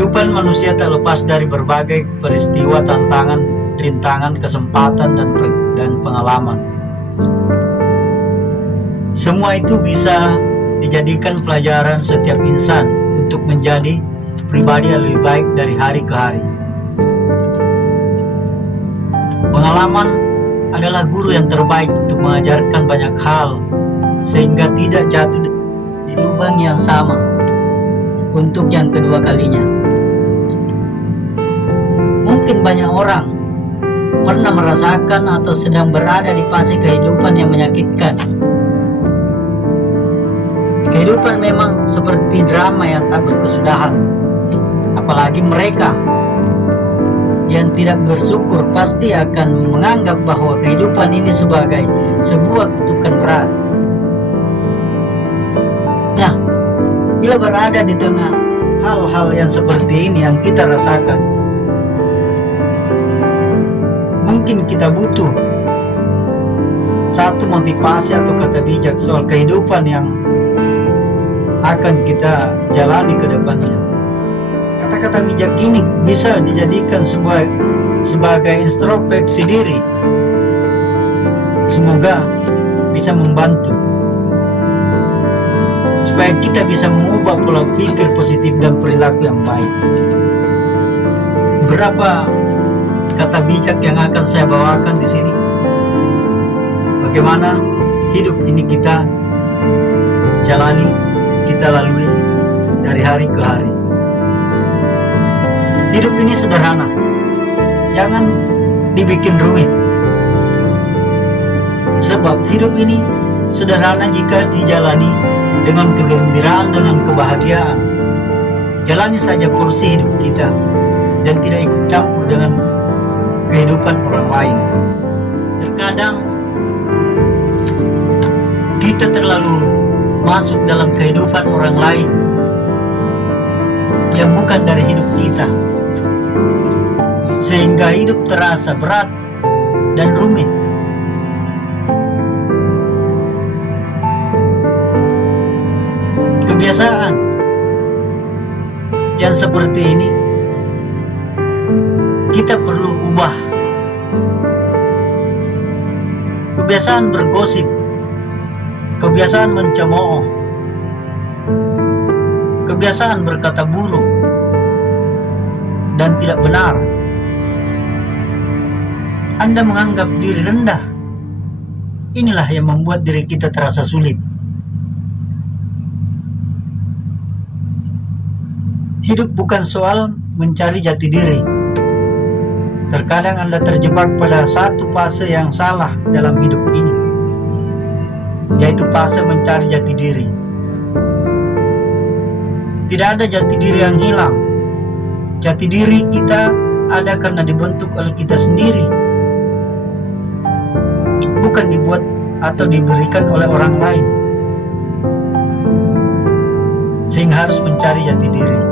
Kehidupan manusia tak lepas dari berbagai peristiwa, tantangan, rintangan, kesempatan, dan pengalaman. Semua itu bisa dijadikan pelajaran setiap insan untuk menjadi pribadi yang lebih baik dari hari ke hari. Pengalaman adalah guru yang terbaik untuk mengajarkan banyak hal, sehingga tidak jatuh di lubang yang sama untuk yang kedua kalinya. Mungkin banyak orang pernah merasakan atau sedang berada di fase kehidupan yang menyakitkan. Kehidupan memang seperti drama yang tak berkesudahan. Apalagi mereka yang tidak bersyukur pasti akan menganggap bahwa kehidupan ini sebagai sebuah kutukan berat. Nah, bila berada di tengah hal-hal yang seperti ini yang kita rasakan, mungkin kita butuh satu motivasi atau kata bijak soal kehidupan yang akan kita jalani ke depannya. Kata-kata bijak ini bisa dijadikan sebagai introspeksi diri. Semoga bisa membantu supaya kita bisa mengubah pola pikir positif dan perilaku yang baik. Berapa kata bijak yang akan saya bawakan di sini? Bagaimana hidup ini kita jalani, kita lalui dari hari ke hari. Hidup ini sederhana, jangan dibikin rumit. Sebab hidup ini sederhana jika dijalani dengan kegembiraan, dengan kebahagiaan. Jalani saja porsi hidup kita dan tidak ikut campur dengan kehidupan orang lain. Terkadang kita terlalu masuk dalam kehidupan orang lain yang bukan dari hidup kita, sehingga hidup terasa berat dan rumit. Kebiasaan yang seperti ini kita perlu ubah. Kebiasaan bergosip, kebiasaan mencemooh, kebiasaan berkata buruk dan tidak benar. Anda menganggap diri rendah. Inilah yang membuat diri kita terasa sulit. Hidup bukan soal mencari jati diri. Terkadang Anda terjebak pada satu fase yang salah dalam hidup ini, yaitu fase mencari jati diri. Tidak ada jati diri yang hilang. Jati diri kita ada karena dibentuk oleh kita sendiri, bukan dibuat atau diberikan oleh orang lain. Sehingga harus mencari jati diri.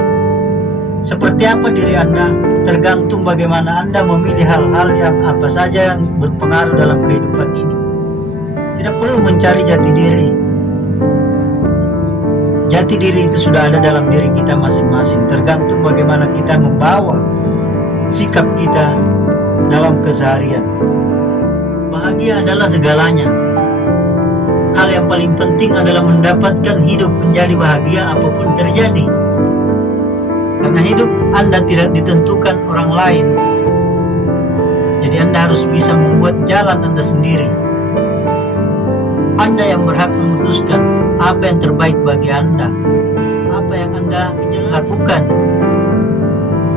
Seperti apa diri Anda tergantung bagaimana Anda memilih hal-hal yang apa saja yang berpengaruh dalam kehidupan ini. Tidak perlu mencari jati diri. Jati diri itu sudah ada dalam diri kita masing-masing. Tergantung bagaimana kita membawa sikap kita dalam keseharian. Bahagia adalah segalanya. Hal yang paling penting adalah mendapatkan hidup menjadi bahagia apapun terjadi. Karena hidup Anda tidak ditentukan orang lain. Jadi Anda harus bisa membuat jalan Anda sendiri. Anda yang berhak memutuskan apa yang terbaik bagi Anda. Apa yang Anda lakukan,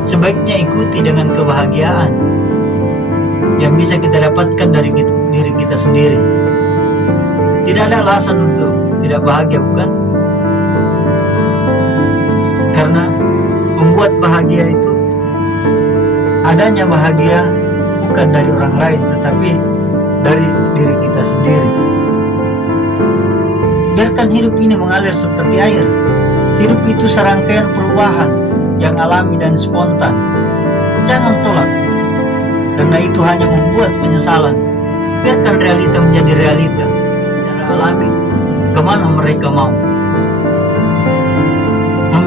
sebaiknya ikuti dengan kebahagiaan yang bisa kita dapatkan dari diri kita sendiri. Tidak ada alasan untuk tidak bahagia, bukan? Karena membuat bahagia itu, adanya bahagia bukan dari orang lain, tetapi dari diri kita sendiri. Biarkan hidup ini mengalir seperti air. Hidup itu serangkaian perubahan yang alami dan spontan. Jangan tolak, karena itu hanya membuat penyesalan. Biarkan realita menjadi realita. Secara alami, kemana mereka mau.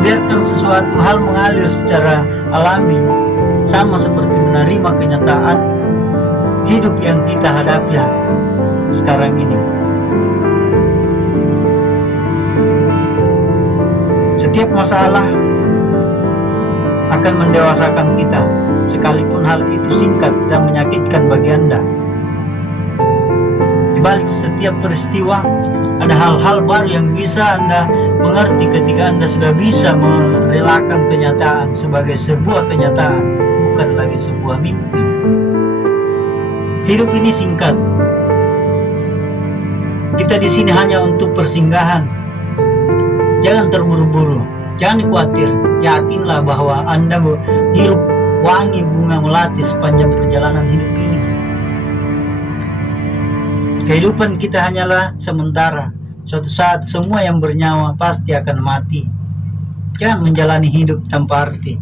membiarkan sesuatu hal mengalir secara alami, sama seperti menerima kenyataan hidup yang kita hadapi sekarang ini. Setiap masalah akan mendewasakan kita, sekalipun hal itu singkat dan menyakitkan bagi Anda. Di balik setiap peristiwa, ada hal-hal baru yang bisa Anda mengerti ketika Anda sudah bisa merelakan kenyataan sebagai sebuah kenyataan, bukan lagi sebuah mimpi. Hidup ini singkat. Kita di sini hanya untuk persinggahan. Jangan terburu-buru, jangan khawatir. Yakinlah bahwa Anda menghirup wangi bunga melati sepanjang perjalanan hidup ini. Kehidupan kita hanyalah sementara. Suatu saat semua yang bernyawa pasti akan mati. Jangan menjalani hidup tanpa arti.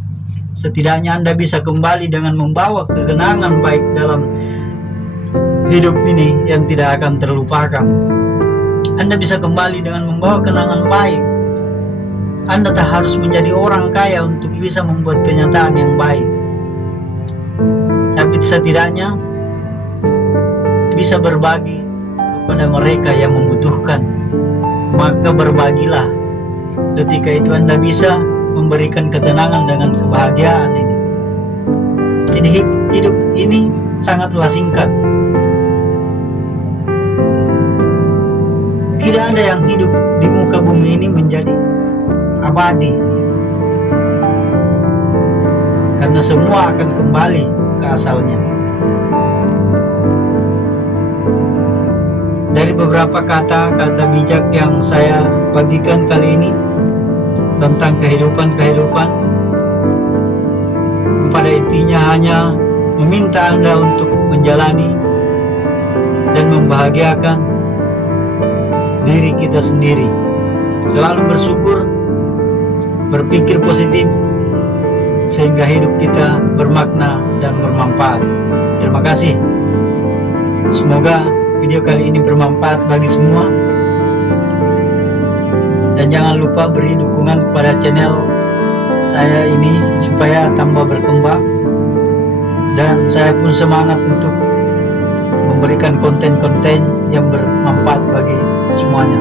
Setidaknya Anda bisa kembali dengan membawa kenangan baik dalam hidup ini yang tidak akan terlupakan. Anda bisa kembali dengan membawa kenangan baik. Anda tak harus menjadi orang kaya untuk bisa membuat kenyataan yang baik. Tapi setidaknya bisa berbagi kepada mereka yang membutuhkan. Maka berbagilah. Ketika itu Anda bisa memberikan ketenangan dengan kebahagiaan ini. Jadi hidup ini sangatlah singkat. Tidak ada yang hidup di muka bumi ini menjadi abadi, karena semua akan kembali ke asalnya. Dari beberapa kata-kata bijak yang saya bagikan kali ini tentang kehidupan, pada intinya hanya meminta Anda untuk menjalani dan membahagiakan diri kita sendiri. Selalu bersyukur, berpikir positif, sehingga hidup kita bermakna dan bermanfaat. Terima kasih. Semoga video kali ini bermanfaat bagi semua. Dan jangan lupa beri dukungan kepada channel saya ini supaya tambah berkembang. Dan saya pun semangat untuk memberikan konten-konten yang bermanfaat bagi semuanya.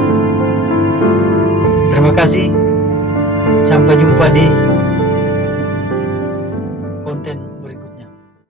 Terima kasih. Sampai jumpa di